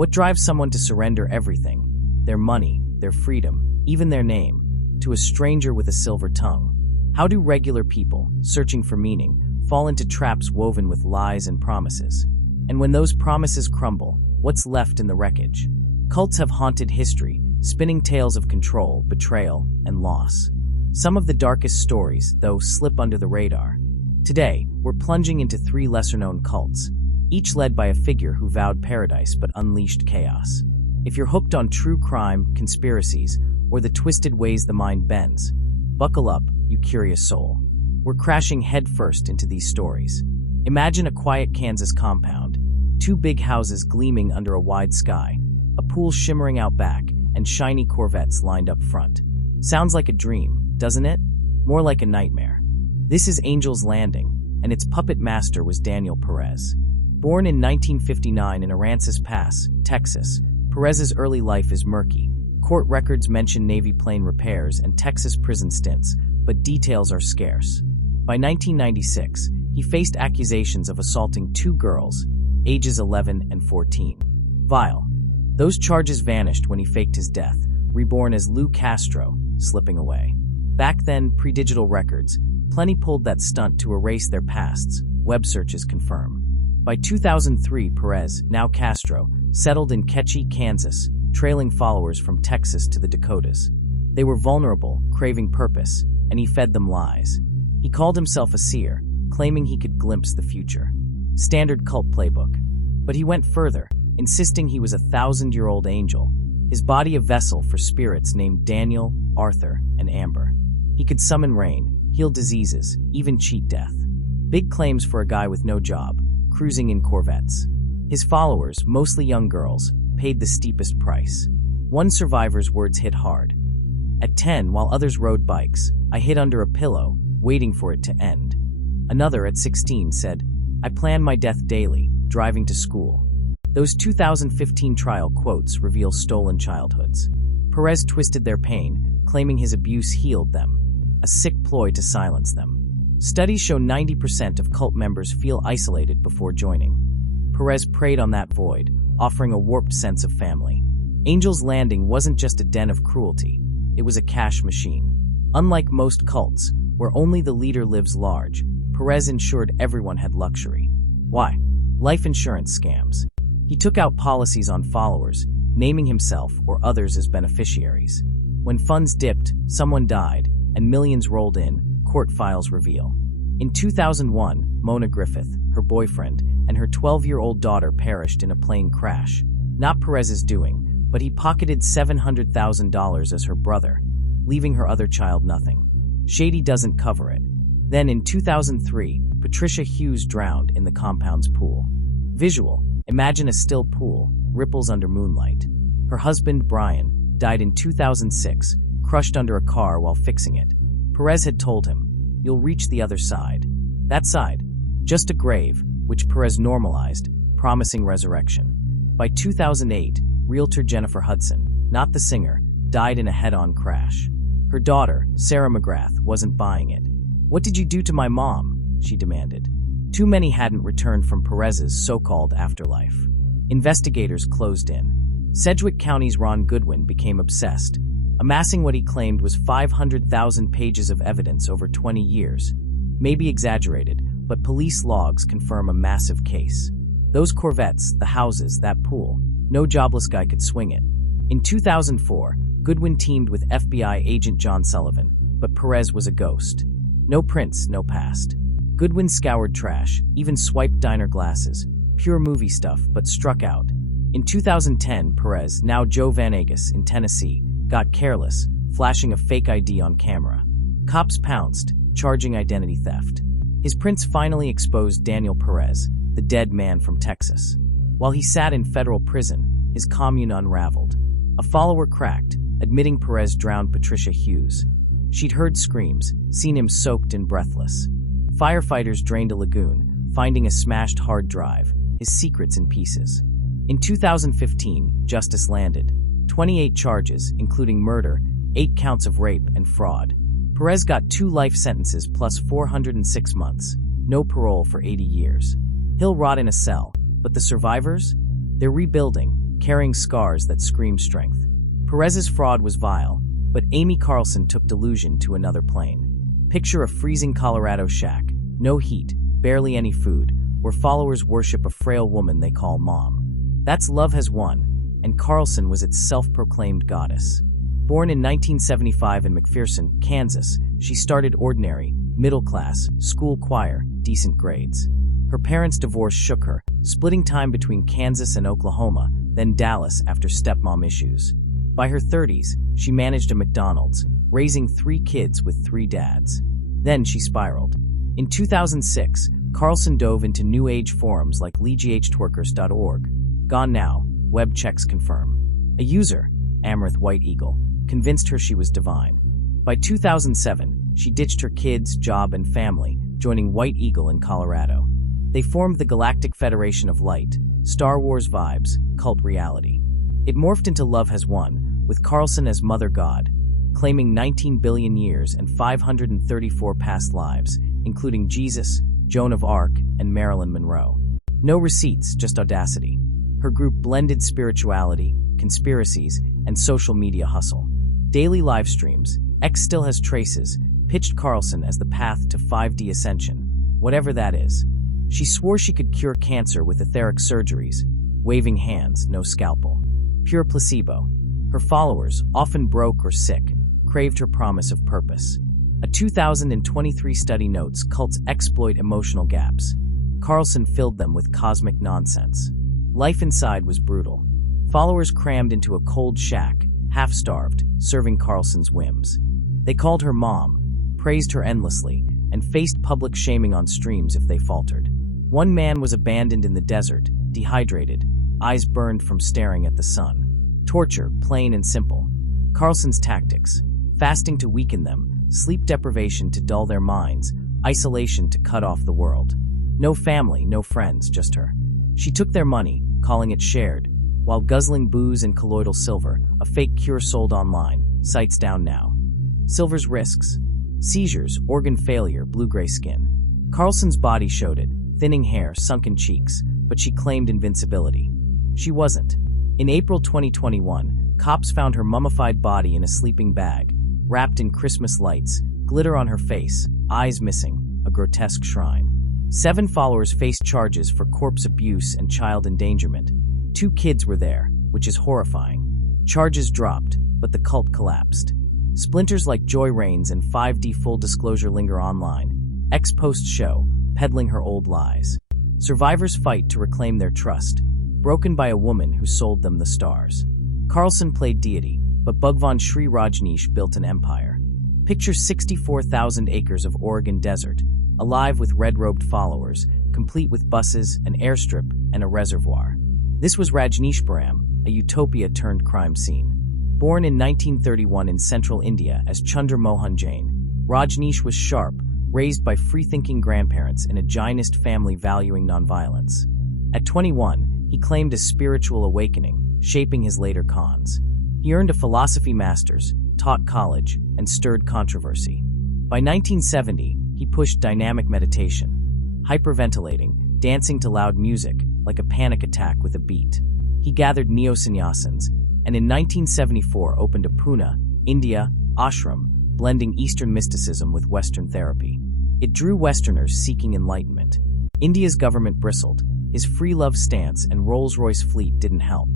What drives someone to surrender everything, their money, their freedom, even their name, to a stranger with a silver tongue? How do regular people, searching for meaning, fall into traps woven with lies and promises? And when those promises crumble, what's left in the wreckage? Cults have haunted history, spinning tales of control, betrayal, and loss. Some of the darkest stories, though, slip under the radar. Today, we're plunging into 3 lesser-known cults, each led by a figure who vowed paradise but unleashed chaos. If you're hooked on true crime, conspiracies, or the twisted ways the mind bends, buckle up, you curious soul. We're crashing headfirst into these stories. Imagine a quiet Kansas compound, 2 big houses gleaming under a wide sky, a pool shimmering out back, and shiny Corvettes lined up front. Sounds like a dream, doesn't it? More like a nightmare. This is Angel's Landing, and its puppet master was Daniel Perez. Born in 1959 in Aransas Pass, Texas, Perez's early life is murky. Court records mention Navy plane repairs and Texas prison stints, but details are scarce. By 1996, he faced accusations of assaulting 2 girls, ages 11 and 14. Vile. Those charges vanished when he faked his death, reborn as Lou Castro, slipping away. Back then, pre-digital records, plenty pulled that stunt to erase their pasts, web searches confirm. By 2003, Perez, now Castro, settled in Ketchie, Kansas, trailing followers from Texas to the Dakotas. They were vulnerable, craving purpose, and he fed them lies. He called himself a seer, claiming he could glimpse the future. Standard cult playbook. But he went further, insisting he was a 1,000-year-old angel, his body a vessel for spirits named Daniel, Arthur, and Amber. He could summon rain, heal diseases, even cheat death. Big claims for a guy with no job, cruising in Corvettes. His followers, mostly young girls, paid the steepest price. One survivor's words hit hard. At 10, while others rode bikes, I hid under a pillow, waiting for it to end. Another, at 16, said, I plan my death daily, driving to school. Those 2015 trial quotes reveal stolen childhoods. Perez twisted their pain, claiming his abuse healed them, a sick ploy to silence them. Studies show 90% of cult members feel isolated before joining. Perez preyed on that void, offering a warped sense of family. Angel's Landing wasn't just a den of cruelty, it was a cash machine. Unlike most cults, where only the leader lives large, Perez ensured everyone had luxury. Why? Life insurance scams. He took out policies on followers, naming himself or others as beneficiaries. When funds dipped, someone died, and millions rolled in, court files reveal. In 2001, Mona Griffith, her boyfriend, and her 12-year-old daughter perished in a plane crash. Not Perez's doing, but he pocketed $700,000 as her brother, leaving her other child nothing. Shady doesn't cover it. Then in 2003, Patricia Hughes drowned in the compound's pool. Visual. Imagine a still pool, ripples under moonlight. Her husband, Brian, died in 2006, crushed under a car while fixing it. Perez had told him, you'll reach the other side. That side, just a grave, which Perez normalized, promising resurrection. By 2008, realtor Jennifer Hudson, not the singer, died in a head-on crash. Her daughter, Sarah McGrath, wasn't buying it. What did you do to my mom? She demanded. Too many hadn't returned from Perez's so-called afterlife. Investigators closed in. Sedgwick County's Ron Goodwin became obsessed, amassing what he claimed was 500,000 pages of evidence over 20 years. Maybe exaggerated, but police logs confirm a massive case. Those Corvettes, the houses, that pool, no jobless guy could swing it. In 2004, Goodwin teamed with FBI agent John Sullivan, but Perez was a ghost. No prints, no past. Goodwin scoured trash, even swiped diner glasses, pure movie stuff, but struck out. In 2010, Perez, now Joe Van Agus in Tennessee, got careless, flashing a fake ID on camera. Cops pounced, charging identity theft. His prints finally exposed Daniel Perez, the dead man from Texas. While he sat in federal prison, his commune unraveled. A follower cracked, admitting Perez drowned Patricia Hughes. She'd heard screams, seen him soaked and breathless. Firefighters drained a lagoon, finding a smashed hard drive, his secrets in pieces. In 2015, justice landed. 28 charges, including murder, 8 counts of rape and fraud. Perez got 2 life sentences plus 406 months, no parole for 80 years. He'll rot in a cell, but the survivors? They're rebuilding, carrying scars that scream strength. Perez's fraud was vile, but Amy Carlson took delusion to another plane. Picture a freezing Colorado shack, no heat, barely any food, where followers worship a frail woman they call Mom. That's Love Has Won, and Carlson was its self-proclaimed goddess. Born in 1975 in McPherson, Kansas, she started ordinary, middle-class, school choir, decent grades. Her parents' divorce shook her, splitting time between Kansas and Oklahoma, then Dallas after stepmom issues. By her 30s, she managed a McDonald's, raising 3 kids with 3 dads. Then she spiraled. In 2006, Carlson dove into New Age forums like leghtwerkers.org. Gone now, web checks confirm. A user, Amrith White Eagle, convinced her she was divine. By 2007, she ditched her kids, job, and family, joining White Eagle in Colorado. They formed the Galactic Federation of Light, Star Wars vibes, cult reality. It morphed into Love Has Won, with Carlson as Mother God, claiming 19 billion years and 534 past lives, including Jesus, Joan of Arc, and Marilyn Monroe. No receipts, just audacity. Her group blended spirituality, conspiracies, and social media hustle. Daily live streams, X Still Has Traces, pitched Carlson as the path to 5D ascension, whatever that is. She swore she could cure cancer with etheric surgeries, waving hands, no scalpel. Pure placebo. Her followers, often broke or sick, craved her promise of purpose. A 2023 study notes cults exploit emotional gaps. Carlson filled them with cosmic nonsense. Life inside was brutal. Followers crammed into a cold shack, half-starved, serving Carlson's whims. They called her Mom, praised her endlessly, and faced public shaming on streams if they faltered. One man was abandoned in the desert, dehydrated, eyes burned from staring at the sun. Torture, plain and simple. Carlson's tactics: fasting to weaken them, sleep deprivation to dull their minds, isolation to cut off the world. No family, no friends, just her. She took their money, calling it shared, while guzzling booze and colloidal silver, a fake cure sold online, sights down now. Silver's risks: seizures, organ failure, blue-gray skin. Carlson's body showed it, thinning hair, sunken cheeks, but she claimed invincibility. She wasn't. In April 2021, cops found her mummified body in a sleeping bag, wrapped in Christmas lights, glitter on her face, eyes missing, a grotesque shrine. 7 followers faced charges for corpse abuse and child endangerment. 2 kids were there, which is horrifying. Charges dropped, but the cult collapsed. Splinters like Joy Reigns and 5D Full Disclosure linger online. Ex-post show, peddling her old lies. Survivors fight to reclaim their trust, broken by a woman who sold them the stars. Carlson played deity, but Bhagwan Sri Rajneesh built an empire. Picture 64,000 acres of Oregon desert, alive with red-robed followers, complete with buses, an airstrip, and a reservoir. This was Rajneeshpuram, a utopia turned crime scene. Born in 1931 in central India as Chandra Mohan Jain, Rajneesh was sharp, raised by free-thinking grandparents in a Jainist family valuing nonviolence. At 21, he claimed a spiritual awakening, shaping his later cons. He earned a philosophy master's, taught college, and stirred controversy. By 1970, he pushed dynamic meditation, hyperventilating, dancing to loud music, like a panic attack with a beat. He gathered neo-sannyasins, and in 1974 opened a Pune, India, ashram, blending Eastern mysticism with Western therapy. It drew Westerners seeking enlightenment. India's government bristled. His free love stance and Rolls-Royce fleet didn't help.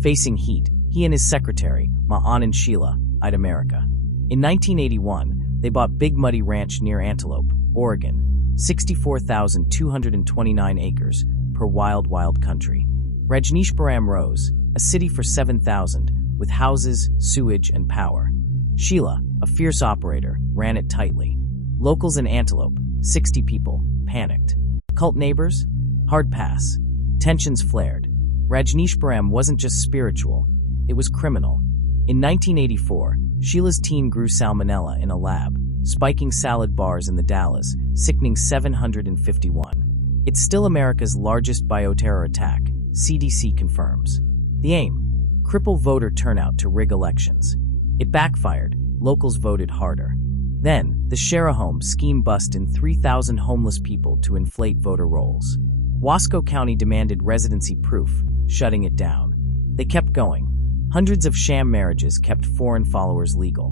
Facing heat, he and his secretary, Ma Anand Sheela, eyed America. In 1981, they bought Big Muddy Ranch near Antelope, Oregon, 64,229 acres per wild country. Rajneeshpuram rose, a city for 7,000, with houses, sewage, and power. Sheela, a fierce operator, ran it tightly. Locals in Antelope, 60 people, panicked. Cult neighbors? Hard pass. Tensions flared. Rajneeshpuram wasn't just spiritual, it was criminal. In 1984, Sheela's team grew salmonella in a lab, spiking salad bars in the Dallas, sickening 751. It's still America's largest bioterror attack, CDC confirms. The aim? Cripple voter turnout to rig elections. It backfired, locals voted harder. Then, the Share-A-Home scheme bust in 3,000 homeless people to inflate voter rolls. Wasco County demanded residency proof, shutting it down. They kept going. Hundreds of sham marriages kept foreign followers legal.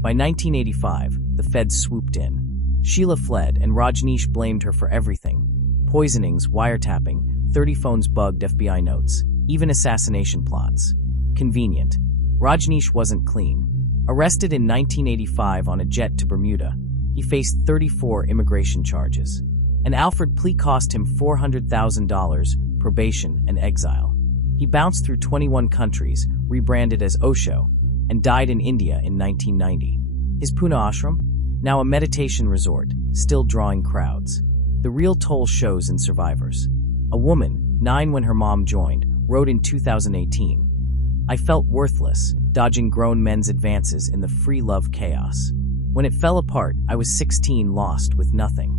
By 1985, the feds swooped in. Sheila fled, and Rajneesh blamed her for everything. Poisonings, wiretapping, 30 phones bugged FBI notes, even assassination plots. Convenient. Rajneesh wasn't clean. Arrested in 1985 on a jet to Bermuda, he faced 34 immigration charges. An Alfred plea cost him $400,000, probation, and exile. He bounced through 21 countries, rebranded as Osho, and died in India in 1990. His Pune ashram? Now a meditation resort, still drawing crowds. The real toll shows in survivors. A woman, 9 when her mom joined, wrote in 2018, "I felt worthless, dodging grown men's advances in the free love chaos. When it fell apart, I was 16, lost with nothing."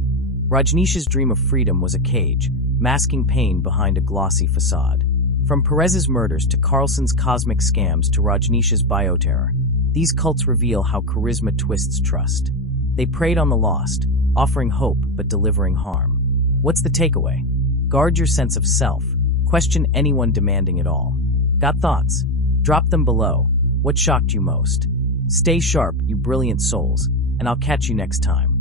Rajneesh's dream of freedom was a cage, masking pain behind a glossy facade. From Perez's murders to Carlson's cosmic scams to Rajneesh's bioterror, these cults reveal how charisma twists trust. They preyed on the lost, offering hope but delivering harm. What's the takeaway? Guard your sense of self. Question anyone demanding it all. Got thoughts? Drop them below. What shocked you most? Stay sharp, you brilliant souls, and I'll catch you next time.